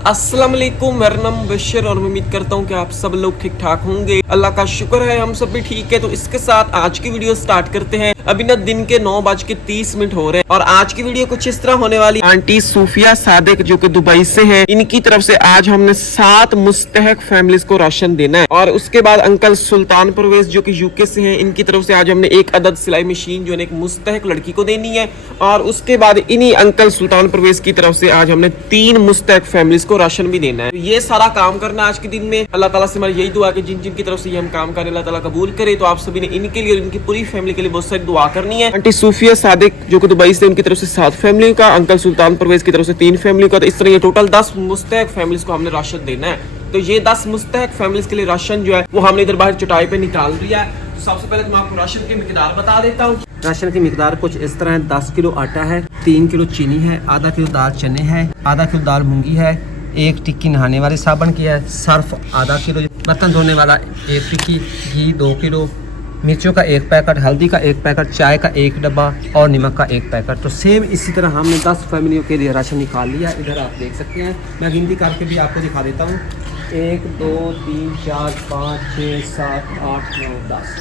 अस्सलाम वालेकुम, मेरा नाम बशर और मैं उम्मीद करता हूँ कि आप सब लोग ठीक ठाक होंगे। अल्लाह का शुक्र है हम सब भी ठीक है। तो इसके साथ आज की वीडियो स्टार्ट करते हैं। अभी ना दिन के 9:30 हो रहे हैं और आज की वीडियो कुछ इस तरह होने वाली। आंटी सूफिया सादिक जो कि दुबई से हैं, इनकी तरफ से आज हमने 7 मुस्तहक फैमिलीज को राशन देना है। और उसके बाद अंकल सुल्तान परवेज जो कि यूके से हैं, इनकी तरफ से आज हमने एक अदद सिलाई मशीन जो है एक मुस्तहक लड़की को देनी है। और उसके बाद इन्हीं अंकल सुल्तान परवेज की तरफ से आज हमने 3 मुस्तहक फैमिलीज को राशन भी देना है। तो ये सारा काम करना आज के दिन में। अल्लाह ताला से हमारी यही दुआ कि जिन जिन की तरफ से ये हम काम करें अल्लाह ताला कबूल करे। तो आप सभी ने इनके लिए और इनकी पूरी फैमिली के लिए बहुत सारी दुआ करनी है। आंटी सूफिया सादिक जो कि दुबई से, उनकी तरफ से 7 फैमिली का, अंकल सुल्तान परवेज की तरफ से 3 फैमिली का। तो इस तरह ये टोटल 10 मुस्तहक फैमिलीज को हमने राशन देना है। तो ये 10 मुस्तहक फैमिलीज के लिए राशन जो है वो हमने इधर बाहर चटाई पे निकाल दिया है। तो सबसे पहले तो मैं आपको राशन की मिकदार बता देता हूँ। राशन की मिकदार कुछ इस तरह है। 10 किलो आटा है, 3 किलो चीनी है, आधा किलो दाल चने है, आधा किलो दाल मूंगी है, 1 टिक्की नहाने वाले साबुन की है, सर्फ आधा किलो, बर्तन धोने वाला 1 टिक्की, घी 2 किलो, मिर्चों का 1 पैकेट, हल्दी का 1 पैकेट, चाय का 1 डब्बा और नमक का 1 पैकेट। तो सेम इसी तरह हमने 10 फैमिलियों के लिए राशन निकाल लिया। इधर आप देख सकते हैं, मैं गिनती करके भी आपको दिखा देता हूँ। 1 2 3 4 5 6 7 8 9 10,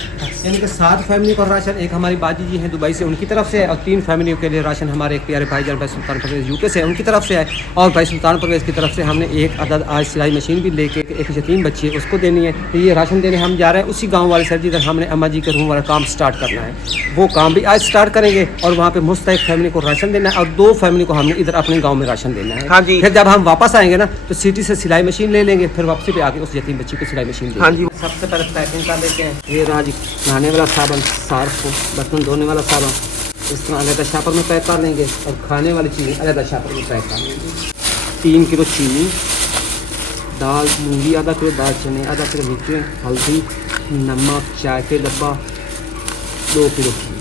यानी कि 7 फैमिली का राशन। एक हमारी बाजी जी हैं दुबई से, उनकी तरफ से है। और 3 फैमिलियों के लिए राशन हमारे एक प्यारे भाईजान भाई सुल्तान परवेज यूके से, उनकी तरफ से है। और भाई सुल्तान परवेज की तरफ से हमने एक अदद आज सिलाई मशीन भी लेके एक यतीम बच्ची है उसको देनी है। तो ये राशन देने हम जा रहे हैं उसी गाँव वाले सर जिधर हमने अम्मा जी के रूम वाला काम स्टार्ट करना है। वो काम भी आज स्टार्ट करेंगे और वहाँ पे मुस्तहक फैमिली को राशन देना है और 2 फैमिली को हमने इधर अपने गाँव में राशन देना है। हाँ जी। फिर जब हम वापस आएंगे ना तो सिटी से सिलाई मशीन ले लेंगे, फिर वापसी पे आके उस यतीम बच्ची को सिलाई मशीन देंगे। हाँ जी। सबसे पहले पैकिंग कर देते हैं। ये रहा जी नहाने वाला साबुन, सर्फ, बर्तन धोने वाला साबुन, इस तरह अलग शापर में पैक कर लेंगे। और खाने वाली चीज़ें अलग शापर में पैक कर लेंगे। 3 किलो चीनी, दाल मूंगी आधा किलो, दाल चने आधा किलो, मिर्चें, हल्दी, नमक, चाय के डब्बा 2 किलो घी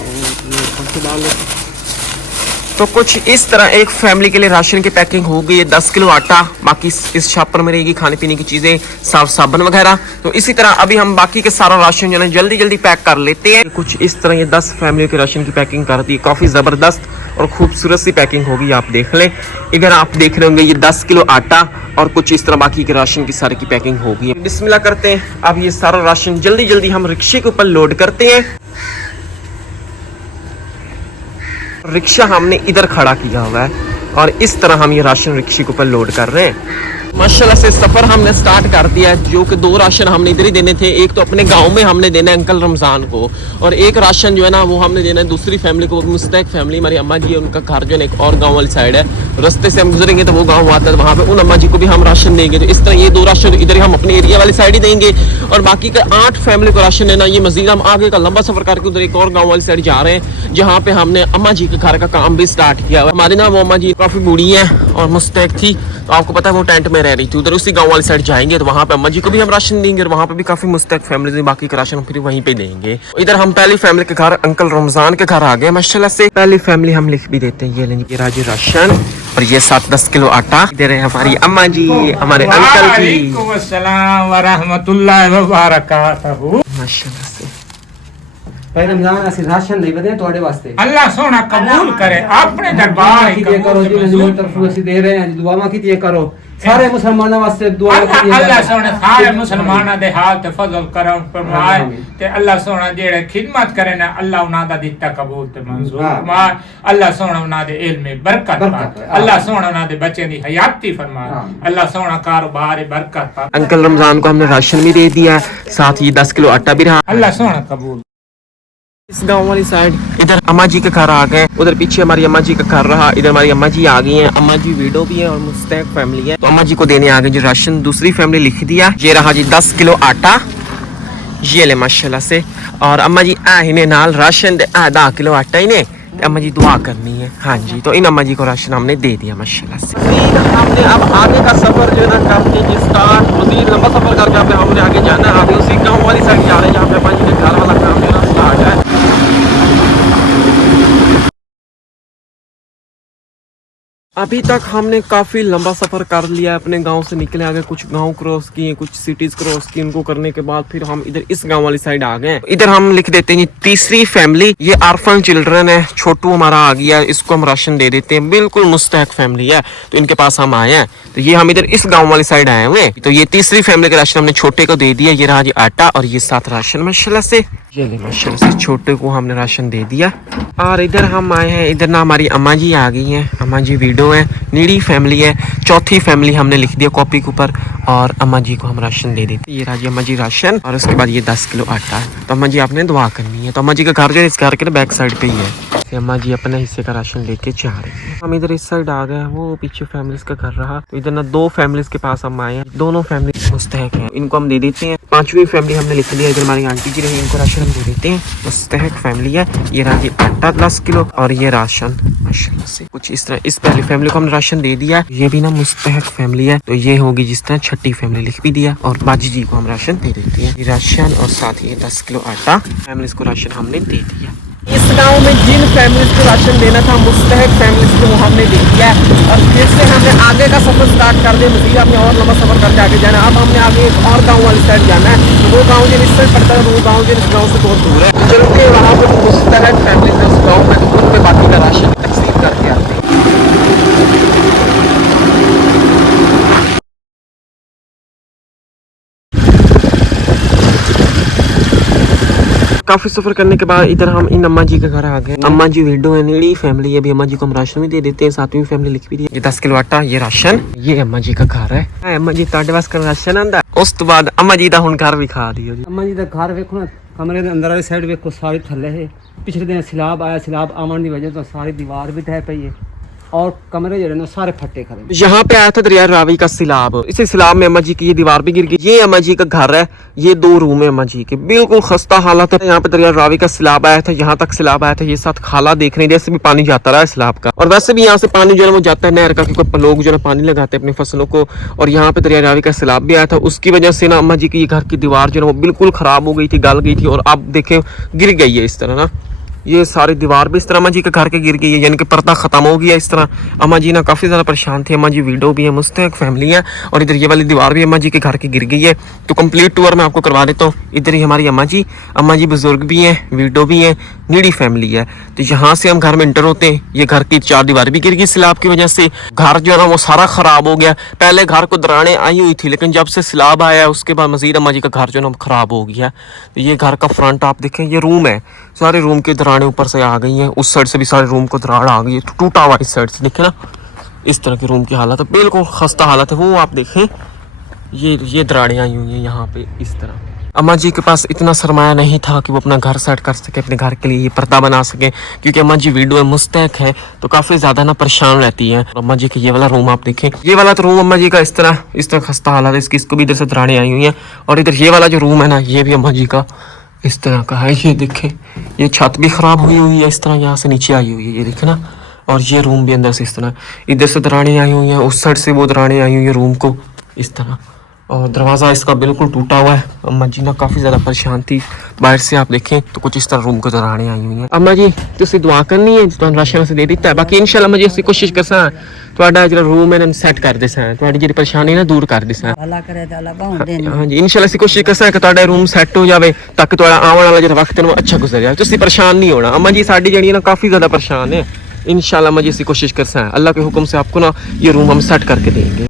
और ये सबसे डाल लेते हैं। तो कुछ इस तरह एक फैमिली के लिए राशन की पैकिंग हो गई है। 10 किलो आटा, बाकी इस छापर में रहेगी खाने पीने की चीज़ें, साफ साबुन वगैरह। तो इसी तरह अभी हम बाकी के सारा राशन जो है जल्दी जल्दी पैक कर लेते हैं। कुछ इस तरह ये 10 फैमिली के राशन की पैकिंग कर दी। काफ़ी ज़बरदस्त और खूबसूरत सी पैकिंग होगी, आप देख लें। इधर आप देख रहे होंगे ये 10 किलो आटा और कुछ इस तरह बाकी के राशन की सारी की पैकिंग होगी। बिस्मिल्लाह करते हैं। अब ये सारा राशन जल्दी जल्दी हम रिक्शे के ऊपर लोड करते हैं। रिक्शा हमने इधर खड़ा किया हुआ है और इस तरह हम ये राशन रिक्शे के ऊपर लोड कर रहे हैं। माशाल्लाह से सफ़र हमने स्टार्ट कर दिया है। जो कि 2 राशन हमने इधर ही देने थे। एक तो अपने गांव में हमने देना है अंकल रमज़ान को, और एक राशन जो है ना वो हमने देना है दूसरी फैमिली को, मुस्तहक फैमिली हमारी अम्मा जी है, उनका घर जो है एक और गाँव वाली साइड है। रास्ते से हम गुजरेंगे तो वो गाँव आता है, वहाँ पे उन अम्मा जी को भी हम राशन देंगे। तो इस तरह ये 2 राशन इधर ही हम अपने एरिया वाली साइड ही देंगे और बाकी का 8 फैमिली को राशन देना। ये मज़ीद हम आगे का लंबा सफ़र करके उधर एक और गाँव वाली साइड जा रहे हैं, जहाँ पे हमने अम्मा जी के घर का काम भी स्टार्ट किया हुआ है। हमारी ना वो अम्मा जी काफ़ी बूढ़ी है और मुस्तहक थी, तो आपको पता है वो टेंट में रह रही थी। उधर उसी गाँव वाली साइड जाएंगे तो वहाँ पे अम्मा जी को भी हम राशन देंगे और वहाँ पे भी काफ़ी मुस्तहक फैमिलीज में बाकी का राशन फिर वहीं पे देंगे। इधर हम पहली फैमिली के घर अंकल रमज़ान के घर आ गए माशाल्लाह से। पहली फैमिली हम लिख भी देते हैं। ये लेंगे राजी राशन और ये 7-10 किलो आटा। इधर है हमारी अम्मा जी, हमारे अंकल जी। वालेकुम व रहमतुल्लाहि व बरकातहू। माशाल्लाह से भाई रमजान ऐसी राशन नहीं बने तुम्हारे वास्ते। अल्लाह सोना कबूल करे अपने दरबार की करो जी, नजूल तरफ से दे रहे हैं, दुआ की दिए करो सारे मुसलमानों वास्ते दुआ की। अल्लाह सोना सारे मुसलमानों दे हाल ते फजल करम फरमाए ते अल्लाह सोना जेड़े खिदमत करे ना अल्लाह उना दा दिता कबूल ते मंजूर फरमाए। अल्लाह सोना उना दे इल्म में बरकत पाए। अल्लाह सोना उना दे बच्चे दी हयाती फरमाए। अल्लाह सोना कारोबार में बरकत पाए। अंकल रमज़ान को हमने राशन भी दे दिया, साथ ही 10 किलो आटा भी रहा। अल्लाह सोना कबूल। इस गांव वाली साइड इधर अम्मा जी के घर आ गए, उधर पीछे हमारी अम्मा जी का घर रहा। इधर हमारी अम्मा जी आ गई हैं। अम्मा जी विडो भी है और मुस्तहक फैमिली है, तो अम्मा जी को देने आ गए जी राशन। दूसरी फैमिली लिख दिया। ये रहा जी 10 किलो आटा, ये ले माशाल्लाह से। और अम्मा जी इन्हें नाल राशन 10 किलो आटा इन्हें, अम्मा जी दुआ करनी है। हाँ जी, तो इन अम्मा जी को राशन हमने दे दिया माशाल्लाह से। हमने अब आगे का सफर जो है ना करके स्टार्ट, मजीद लंबा सफर करके हमने आगे जाना है। आगे उसी गाँव वाली साइड जा रहे हैं जहाँ पे अम्मा जी के घर वाला काम जो है ना स्टार्ट है। अभी तक हमने काफी लंबा सफर कर लिया है, अपने गांव से निकले आगे, कुछ गांव क्रॉस किए, कुछ सिटीज क्रॉस की। इनको करने के बाद फिर हम इधर इस गांव वाली साइड आ गए। इधर हम लिख देते हैं तीसरी फैमिली, ये ऑर्फन चिल्ड्रन है, छोटू हमारा आ गया, इसको हम राशन दे देते हैं। बिल्कुल मुस्तहक फैमिली है, तो इनके पास हम आए हैं। तो ये हम इधर इस गाँव वाली साइड आए हुए। तो ये तीसरी फैमिली का राशन हमने छोटे को दे दिया। ये रहा जी आटा और ये साथ राशन माशाल्लाह से। ये ले माशाल्लाह से छोटे को हमने राशन दे दिया। और इधर हम आए हैं, इधर ना हमारी अम्मा जी आ गई हैं। अम्मा जी वीडो है, नीडी फैमिली है, चौथी फैमिली हमने लिख दिया कॉपी के ऊपर। और अम्मा जी को हम राशन दे देते। ये राजी अम्मा जी राशन, और उसके बाद ये 10 किलो आटा है। तो अम्मा जी आपने दुआ करनी है। तो अम्मा जी का घर जो है इस घर के बैक साइड पे ही है। अम्मा जी अपने हिस्से का राशन लेके जा रही है। हम इधर इस साइड आ गए, वो पीछे फैमिलीज का घर रहा। तो इधर ना 2 फैमिलीज के पास हम आए हैं। दोनों फैमिली मुस्तहक है, इनको हम दे देते हैं। 5वीं फैमिली हमने लिख दिया, इधर हमारी आंटी जी रही, इनको राशन हम दे देते हैं। मुस्तहक फैमिली है। ये रहा जी आटा 10 किलो और ये राशन माशाल्लाह से कुछ इस तरह। इस पहली फैमिली को हमने राशन दे दिया। ये भी ना मुस्तहक फैमिली है, तो ये होगी जिस तरह छठी फैमिली लिख भी दिया। और बाजी जी को हम राशन दे देते हैं। ये राशन और साथ ही 10 किलो आटा फैमिलीज को राशन हमने दे दिया। इस गांव में जिन फैमिलीज को राशन देना था मुस्तहक फैमिलीज को वो हमने दे दिया है। और फिर से हमने आगे का सफर स्टार्ट कर दिया। मजीद हमने और लंबा सफर करके आगे जाना है। अब हमने आगे एक और गांव वाली साइड जाना है। तो वो गांव जो इस साइड पड़ता है, वो गांव जो इस गांव से बहुत दूर है। चलते वहाँ पर मुस्तहक फैमिलीज है उस गाँव में, तो उन पे बाकी का राशन तकसीम करके आते हैं। काफी सफर करने के बाद इधर हम इन अम्मा जी के घर आ गए। अम्मा जी विडो है, नीडी फैमिली है। अभी अम्मा जी को हम राशन भी दे देते हैं। 7वीं फैमिली लिख भी दी। ये 10 किलो आटा, ये राशन, ये अम्मा जी का घर है। अम्मा जी ਤੁਹਾਡੇ ਵਾਸਤੇ ਰਾਸ਼ਨ ਆਂਦਾ। ਉਸ ਤੋਂ ਬਾਅਦ अम्मा जी ਦਾ ਹੁਣ ਘਰ ਵਿਖਾ ਦਿਓ ਜੀ। अम्मा जी का घर वेखो ना, कमरे के अंदर वाली साइड वेखो सारी थल्ले है। पिछले दिन सैलाब आया, सैलाब आवन की वजह तो सारी दीवार भी ढह पई है और कमरे जो है ना सारे फटे खड़े। यहाँ पे आया था दरिया रावी का सैलाब। इसी सैलाब में अम्मा जी की ये दीवार भी गिर गई। ये अम्मा जी का घर है, ये 2 रूम है अम्मा जी के, बिल्कुल खस्ता हालत है। यहाँ पे दरिया रावी का सैलाब आया था, यहाँ तक सैलाब आया था। ये साथ खाला देख रहे हैं, जैसे भी पानी जाता रहा है सैलाब का। और वैसे भी यहाँ से पानी जो है वो जाता है नहर का, क्योंकि लोग जो है पानी लगाते हैं अपनी फसलों को। और यहाँ पे दरिया रावी का सैलाब भी आया था। उसकी वजह से ना अम्मा जी की ये घर की दीवार जो है वो बिल्कुल खराब हो गई थी, गल गई थी। और अब देखें गिर गई है इस तरह ना, ये सारी दीवार भी इस तरह अम्मा जी के घर के गिर गई है, यानी कि पर्दा खत्म हो गया इस तरह। अम्मा जी ना काफ़ी ज़्यादा परेशान थी। अम्मा जी वीडो भी है, मुस्तहक फैमिली है। और इधर ये वाली दीवार भी अम्मा जी के घर की गिर गई है। तो कंप्लीट टूर मैं आपको करवा देता हूँ। इधर ही हमारी अम्मा जी बुजुर्ग भी हैं, वीडो भी है, नीडी फैमिली है। तो यहाँ से हम घर में इंटर होते हैं। ये घर की 4 दीवार भी गिर गई सैलाब की वजह से। घर जो है ना वो सारा ख़राब हो गया। पहले घर को दरारें आई हुई थी, लेकिन जब से सैलाब आया उसके बाद मजीद अम्मा जी का घर जो है ना ख़राब हो गया। तो ये घर का फ्रंट आप देखें, ये रूम है, सारे रूम के दरारें ऊपर से आ गई हैं। उस साइड से भी सारे रूम को दरार आ गई है, टूटा हुआ इस साइड से देखें ना, इस तरह के रूम की हालत है, बिल्कुल खस्ता हालत है। वो आप देखें, ये दरारें आई हुई हैं यहाँ पे इस तरह। अम्मा जी के पास इतना सरमाया नहीं था कि वो अपना घर सेट कर सके, अपने घर के लिए ये पर्दा बना सके, क्योंकि अम्मा जी वीडियो में मुस्तहक है तो काफ़ी ज़्यादा ना परेशान रहती है। अम्मा जी के ये वाला रूम आप देखें, ये वाला तो रूम अम्मा जी का इस तरह खस्ता हालत है, इसको भी इधर से दरारें आई हुई हैं। और इधर ये वाला जो रूम है ना, ये भी अम्मा जी का इस तरह का है। ये देखें, ये छत भी ख़राब हुई है इस तरह, यहाँ से नीचे आई हुई है, ये देखें ना। और ये रूम भी अंदर से इस तरह, इधर से दरारें आई हुई हैं, उस साइड से वो दरारें आई हुई है रूम को इस तरह। और दरवाज़ा इसका बिल्कुल टूटा हुआ है। अम्मा जी ना काफ़ी ज़्यादा परेशान थी। बाहर से आप देखें तो कुछ इस तरह रूम को दरारें आई हुई हैं। अम्मा जी तुसी दुआ करनी है, तो राशन से दे दिता है। बाकी इंशाल्लाह अम्मा जी ਅਸੀਂ कोशिश करसा ਤੁਹਾਡਾ ਜਿਹੜਾ रूम है ना सेट कर देसा, ਤੁਹਾਡੀ ਜਿਹੜੀ ਪਰੇਸ਼ਾਨੀ ਨਾ दूर कर देसा। अल्लाह करे तो अल्लाह बहुत देन। हाँ जी इंशाल्लाह ਅਸੀਂ कोशिश करसा कि ਤੁਹਾਡਾ रूम सेट हो जाए ताकि ਤੁਹਾਡਾ ਆਉਣ ਵਾਲਾ ਜਿਹੜਾ वक्त है वो अच्छा गुजर जाए, ਤੁਸੀਂ परेशान नहीं होना। अम्मा जी साडी ਜਿਹੜੀ ना काफ़ी ज़्यादा परेशान है। इंशाल्लाह अम्मा जी ਅਸੀਂ कोशिश करसा अल्लाह के हुक्म से आपको ना ये रूम हम सेट करके देंगे।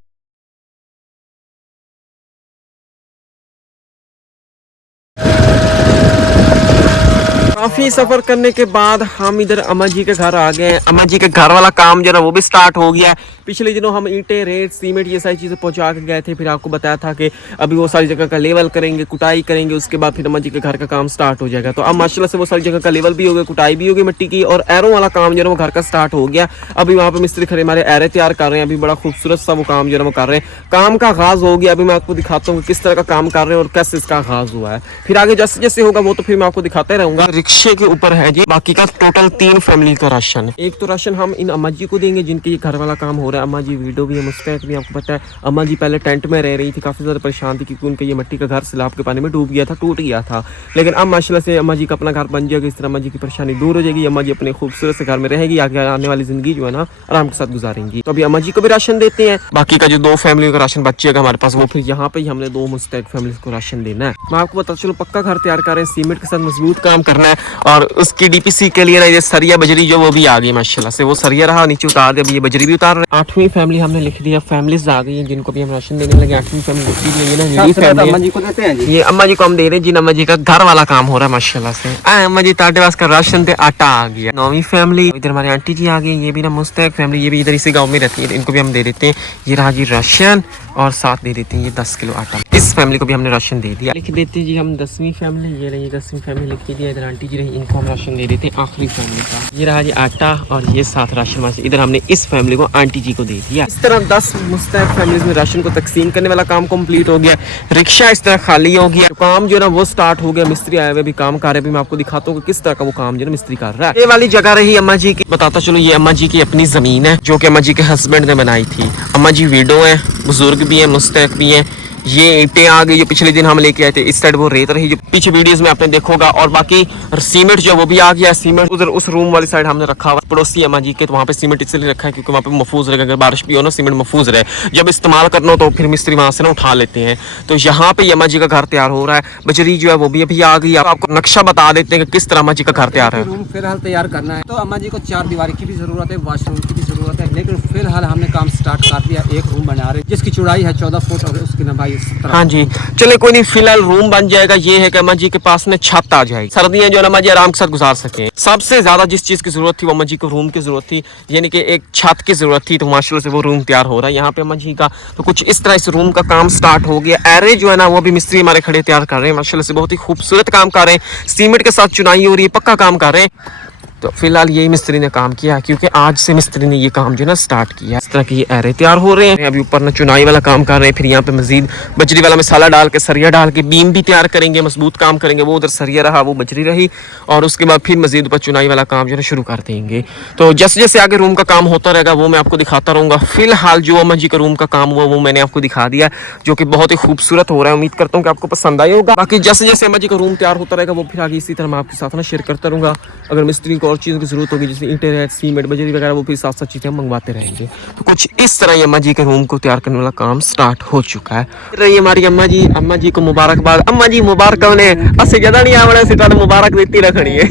काफ़ी सफ़र करने के बाद हम इधर अम्मा जी के घर आ गए हैं। अम्मा जी के घर वाला काम जो है वो भी स्टार्ट हो गया है। पिछले दिनों हम ईंटें, रेत, सीमेंट ये सारी चीज़ें पहुंचा के गए थे। फिर आपको बताया था कि अभी वो सारी जगह का लेवल करेंगे, कुटाई करेंगे, उसके बाद फिर अम्मा जी के घर का काम स्टार्ट हो जाएगा। तो अब माशाल्लाह से वो सारी जगह का लेवल भी हो गया, कुटाई भी होगी मिट्टी की, और एरों वाला काम जो है वो घर का स्टार्ट हो गया। अभी वहाँ पर मिस्त्री खड़े हमारे एरे तैयार कर रहे हैं। अभी बड़ा खूबसूरत सा वो काम जो है वो कर रहे हैं। काम का आगाज़ हो गया। अभी मैं आपको दिखाता हूँ किस तरह का काम कर रहे हैं और कैसे इसका आगाज़ हुआ है। फिर आगे जैसे जैसे होगा वो तो फिर मैं आपको दिखाते रहूँगा। रिक्शा रिक्शे के ऊपर है जी। बाकी का टोटल 3 फैमिली का राशन है। एक तो राशन हम इन अम्मा जी को देंगे जिनके ये घर वाला काम हो रहा है। अम्मा जी वीडियो भी है, मुस्तैक भी, आपको पता है अम्मा जी पहले टेंट में रह रही थी, काफी ज्यादा परेशान थी क्योंकि उनका ये मिट्टी का घर सैलाब के पानी में डूब गया था, टूट गया था। लेकिन अब माशाल्लाह से अम्मा जी का अपना घर बन जाएगा, इस तरह अम्मा जी की परेशानी दूर हो जाएगी। अम्मा जी अपने खूबसूरत से घर में रहेगी, आगे आने वाली जिंदगी जो है ना आराम के साथ गुजारेंगी। तो अभी अम्मा जी को भी राशन देते हैं। बाकी का जो 2 फैमिली का राशन बचेगा हमारे पास, वो फिर यहाँ पे ही हमने 2 मुस्तैक फैमिली को राशन देना है। मैं आपको बता चलो पक्का घर तैयार कर रहे हैं, सीमेंट के साथ मजबूत काम करना है। और उसकी डीपीसी के लिए ना ये सरिया बजरी जो वो भी आ गई माशाल्लाह से, वो सरिया रहा नीचे उतार दे, अभी ये बजरी भी उतार रहे हैं। 8वीं फैमिली हमने लिख दिया, फैमिलीज आ गई हैं जिनको भी हम राशन देने लगे। 8वीं फैमिली अम्मा जी को देते हैं जी। ये अम्मा जी को हम दे रहे हैं, जिन अम्मा जी का घर वाला काम हो रहा है माशाल्लाह से। अम्मा जी ताटे वास का राशन थे, आटा आ गया। 9वीं फैमिली, इधर हमारी आंटी जी आ गई, ये भी ना मुस्तैक फैमिली, ये भी इधर इसी गांव में रहती है, इनको भी हम दे देते हैं। ये रहा जी राशन और साथ दे देते हैं ये 10 किलो आटा। इस फैमिली को भी हमने राशन दे दिया। लिख देते जी हम 10वीं फैमिली, ये रही 10वीं फैमिली लिख के दिया। इधर आंटी जी रही, इनको हम राशन दे देते हैं आखिरी फैमिली का। ये रहा जी आटा और ये साथ राशन वाशन, इधर हमने इस फैमिली को आंटी जी को दे दिया। इस तरह 10 मुस्तैक फैमिलीज में राशन को तकसीम करने वाला काम कंप्लीट हो गया। रिक्शा इस तरह खाली हो गया, काम जो है ना वो स्टार्ट हो गया। मिस्त्री आए हुए भी काम कर रहे हैं, मैं आपको दिखाता हूँ कि किस तरह का वो काम जो है मिस्त्री कर रहा है। ये वाली जगह रही अम्मा जी की, बताता चलो ये अम्मा जी की अपनी जमीन है जो कि अम्मा जी के हस्बैंड ने बनाई थी। अम्मा जी विडो है, बुजुर्ग भी है, मुस्तैक भी है। ये ईंटें आ गई जो पिछले दिन हम लेके आए थे, इस साइड वो रेत रही जो पीछे वीडियोस में आपने देखोगा। और बाकी सीमेंट जो वो भी आ गया। सीमेंट उधर उस रूम वाली साइड हमने रखा हुआ, पड़ोसी अम्मा जी के, तो वहाँ पे सीमेंट इसलिए रखा है क्योंकि वहाँ पे महफूज रहेगा, अगर बारिश भी हो ना सीमेंट महफूज रहे, जब इस्तेमाल करना हो तो फिर मिस्त्री वहाँ से ना उठा लेते हैं। तो यहाँ पे अम्मा जी का घर तैयार हो रहा है। बजरी जो है वो भी अभी आ गई। आपको नक्शा बता देते हैं कि किस तरह अम्मा जी का घर तैयार है। रूम फिलहाल तैयार करना है, तो अम्मा जी को 4 दीवारी की भी जरूरत है, वॉशरूम की भी जरूरत है, लेकिन फिलहाल हमने काम स्टार्ट कर दिया। एक रूम बना रहे जिसकी चौड़ाई है 14 फुट और उसकी लंबाई 17। हाँ जी, चले कोई नहीं, फिलहाल रूम बन जाएगा। ये है कि अम्मा जी के पास में छत आ जाएगी, सर्दियां जो अम्मा जी आराम के साथ गुजार सके। सबसे ज्यादा जिस चीज की जरूरत थी वो अम्मा जी को रूम की जरूरत थी, यानी कि एक छत की जरूरत थी, तो माशाल्लाह से वो रूम तैयार हो रहा है यहाँ पे अम्मा जी का। तो कुछ इस तरह इस रूम का काम स्टार्ट हो गया। एरे जो है ना वो भी मिस्त्री हमारे खड़े तैयार कर रहे हैं, माशाल्लाह से बहुत ही खूबसूरत काम कर रहे हैं। सीमेंट के साथ चुनाई हो रही है, पक्का काम कर रहे हैं। तो फिलहाल यही मिस्त्री ने काम किया है क्योंकि आज से मिस्त्री ने ये काम जो है ना स्टार्ट किया। इस तरह के ये एरे तैयार हो रहे हैं। अभी ऊपर ना चुनाई वाला काम कर रहे हैं, फिर यहाँ पे मजीद बजरी वाला मसाला डाल के सरिया डाल के बीम भी तैयार करेंगे, मजबूत काम करेंगे। वो उधर सरिया रहा, वो बजरी रही, और उसके बाद फिर मजीद ऊपर चुनाई वाला काम जो है शुरू कर देंगे। तो जैसे जैसे आगे रूम का काम होता रहेगा वो मैं आपको दिखाता रहूँगा। फिलहाल जो अम्मा जी का रूम का काम हुआ वो मैंने आपको दिखा दिया, जो कि बहुत ही खूबसूरत हो रहा है। उम्मीद करता हूँ कि आपको पसंद आया होगा। बाकी जैसे जैसे अम्मा जी का रूम तैयार होता रहेगा वो फिर आगे इसी तरह मैं आपके साथ ना शेयर करता रहूँगा। अगर मिस्त्री को और चीज़ों की जरूरत होगी जैसे ईंटें है, सीमेंट, बजरी वगैरह, वो फिर साथ साथ चीजें मंगवाते रहेंगे। तो कुछ इस तरह अम्मा जी के रूम को तैयार करने वाला काम स्टार्ट हो चुका है। रही हमारी अम्मा जी को मुबारकबाद। अम्मा जी मुबारक ने अससे ज्यादा नहीं आवड़ा से मुबारक देती रखनी है।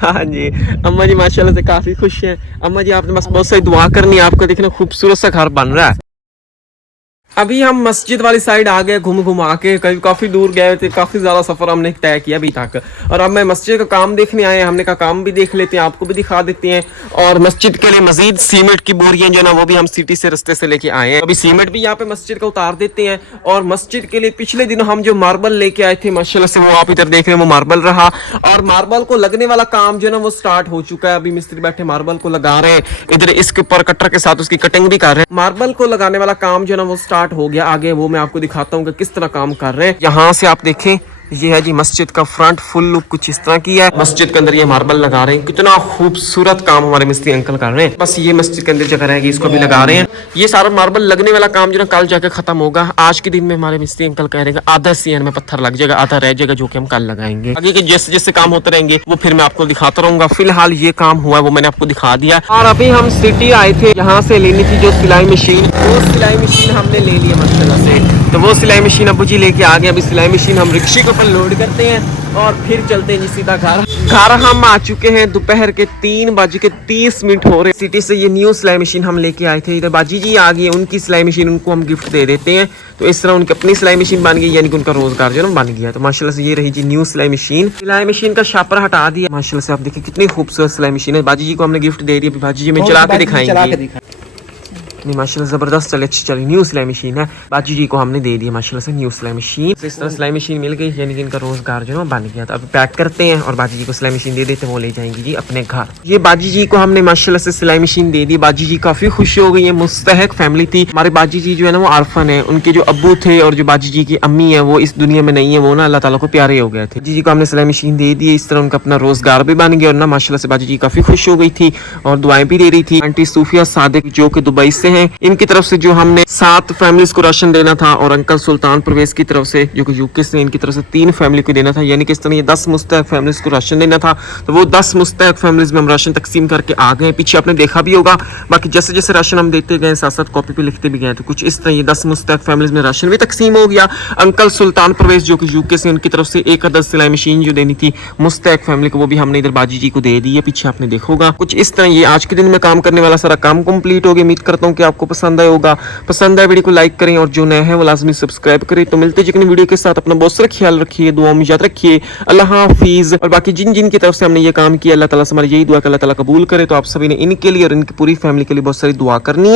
हाँ जी, अम्मा जी माशाल्लाह से काफी खुश हैं। अम्मा जी आपने बस बहुत सारी दुआ करनी है, आपको देखना खूबसूरत सा घर बन रहा है। अभी हम मस्जिद वाली साइड आ गए, घूम घुमा के कभी काफ़ी दूर गए थे, काफ़ी ज़्यादा सफ़र हमने तय किया अभी तक। और अब मैं मस्जिद का काम देखने आए हैं, हमने कहा काम भी देख लेते हैं, आपको भी दिखा देते हैं। और मस्जिद के लिए मजीद सीमेंट की बोरियां जो ना वो भी हम सिटी से रास्ते से लेके आए हैं। अभी सीमेंट भी यहाँ पे मस्जिद का उतार देते हैं। और मस्जिद के लिए पिछले दिनों हम जो मार्बल लेके आए थे माशाल्लाह से, वो आप इधर देख रहे हैं, वो मार्बल रहा। और मार्बल को लगने वाला काम जो ना वो स्टार्ट हो चुका है। अभी मिस्त्री बैठे मार्बल को लगा रहे हैं, इधर इसके ऊपर कटर के साथ उसकी कटिंग भी कर रहे हैं। मार्बल को लगाने वाला काम जो ना वो स्टार्ट हो गया। आगे वो मैं आपको दिखाता हूँ कि किस तरह काम कर रहे हैं। यहाँ से आप देखें, ये है जी मस्जिद का फ्रंट फुल लुक कुछ इस तरह की है। मस्जिद के अंदर ये मार्बल लगा रहे हैं, कितना खूबसूरत काम हमारे मिस्त्री अंकल कर रहे हैं। बस ये मस्जिद के अंदर जगह रहेगी, इसको भी लगा रहे हैं। ये सारा मार्बल लगने वाला काम जो ना कल जाके खत्म होगा। आज के दिन में हमारे मिस्त्री अंकल कह रहे हैं आधा सीएन में पत्थर लग जाएगा, आधा रह जाएगा, जो कि हम कल लगाएंगे। आगे के जैसे जैसे काम होते रहेंगे वो फिर मैं आपको दिखाता रहूंगा। फिलहाल ये काम हुआ है वो मैंने आपको दिखा दिया। और अभी हम सिटी आए थे, यहाँ से लेनी थी जो सिलाई मशीन, वो सिलाई मशीन हमने ले ली माशाल्लाह से। तो वो सिलाई मशीन अबू जी लेके आ गए। अभी सिलाई मशीन हम रिक्शे के ऊपर लोड करते हैं और फिर चलते हैं जी सीधा घर। हम आ चुके हैं, दोपहर के 3:30 हो रहे। सिटी से ये न्यू सिलाई मशीन हम लेके आए थे। इधर बाजी जी आ गई, उनकी सिलाई मशीन उनको हम गिफ्ट दे देते हैं। तो इस तरह उनकी अपनी सिलाई मशीन बन गई, यानी कि उनका रोजगार जो बन गया। तो माशाल्लाह से ये रही जी न्यू सिलाई मशीन। सिलाई मशीन का शापर हटा दिया माशाल्लाह से। आप देखिए कितनी खूबसूरत सिलाई मशीन है। बाजी जी को हमने गिफ्ट दे दी। बाजी जी में चला के दिखाएंगे। इतनी माशाल्लाह जबरदस्त चली न्यू सिलाई मशीन है। बाजी जी को हमने दे दी माशाल्लाह से न्यू सिलाई मशीन। तो इस तरह सिलाई मशीन मिल गई, यानी कि इनका रोजगार जो है बन गया। तो अब पैक करते हैं और बाजी जी को सिलाई मशीन दे देते हैं, वो ले जाएंगी जी अपने घर। ये बाजी जी को हमने माशाल्लाह से सिलाई मशीन दे दी। बाजी जी काफी खुश हो गई है। मुस्तहक फैमिली थी हमारे बाजी जी जो है ना वो आरफन है। उनके जो अब्बू थे और जो बाजी जी की अम्मी है वो इस दुनिया में नहीं है, वो ना अल्लाह ताला को प्यारे हो गए थे। जी को हमने सिलाई मशीन दे दी। इस तरह उनका अपना रोजगार भी बन गया और ना माशाल्लाह से बाजी जी काफी खुश हो गई थी और दुआएं भी दे रही थी। आंटी सूफिया सादिक जो कि दुबई से हैं, इनकी तरफ से जो हमने 7 फैमिलीज को राशन देना था और अंकल सुल्तान परवेज की तरफ से जो कि यूके से, इनकी तरफ से 3 फैमिली को देना था, यानी कि इस तरह ये 10 मुस्तहक फैमिलीज को राशन देना था। तो वो 10 मुस्तहक फैमिलीज में हम राशन तकसीम करके आ गए। पीछे आपने देखा भी होगा। बाकी जैसे जैसे राशन हम देते गए साथ साथ कॉपी पे लिखते भी गए। तो कुछ इस तरह ये 10 मुस्तहक फैमिलीज में राशन भी तकसीम हो गया। अंकल सुल्तान परवेज जो कि यूके से, उनकी तरफ से 1 अदद सिलाई मशीन जो देनी थी मुस्तहक फैमिली को, वो भी हमने इधर बाजी जी को दे दी है। पीछे आपने देखा होगा। कुछ इस तरह ये आज के दिन में काम करने वाला सारा काम कंप्लीट हो गया। उम्मीद करता हूँ कि आपको पसंद आया होगा। पसंद आए वीडियो को लाइक करें और जो नया है वो लाजमी सब्सक्राइब करें। तो मिलते हैं वीडियो के साथ। अपना बहुत सारा ख्याल रखिए, दुआ में याद रखिए। अल्लाह हाफिज। और बाकी जिन जिन की तरफ से हमने ये काम किया, अल्लाह ताला से हमारी यही दुआ कि अल्लाह ताला कबूल करे। तो आप सभी ने इनके लिए और इनकी पूरी फैमिली के लिए बहुत सारी दुआ करनी है।